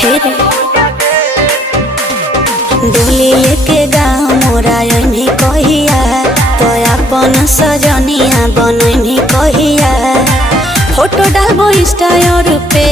फिर डोली लेके गाँव मोरा नहीं कहिया तो अपन सजनिया बननी कहिया। फोटो डालबो इंस्टा और पे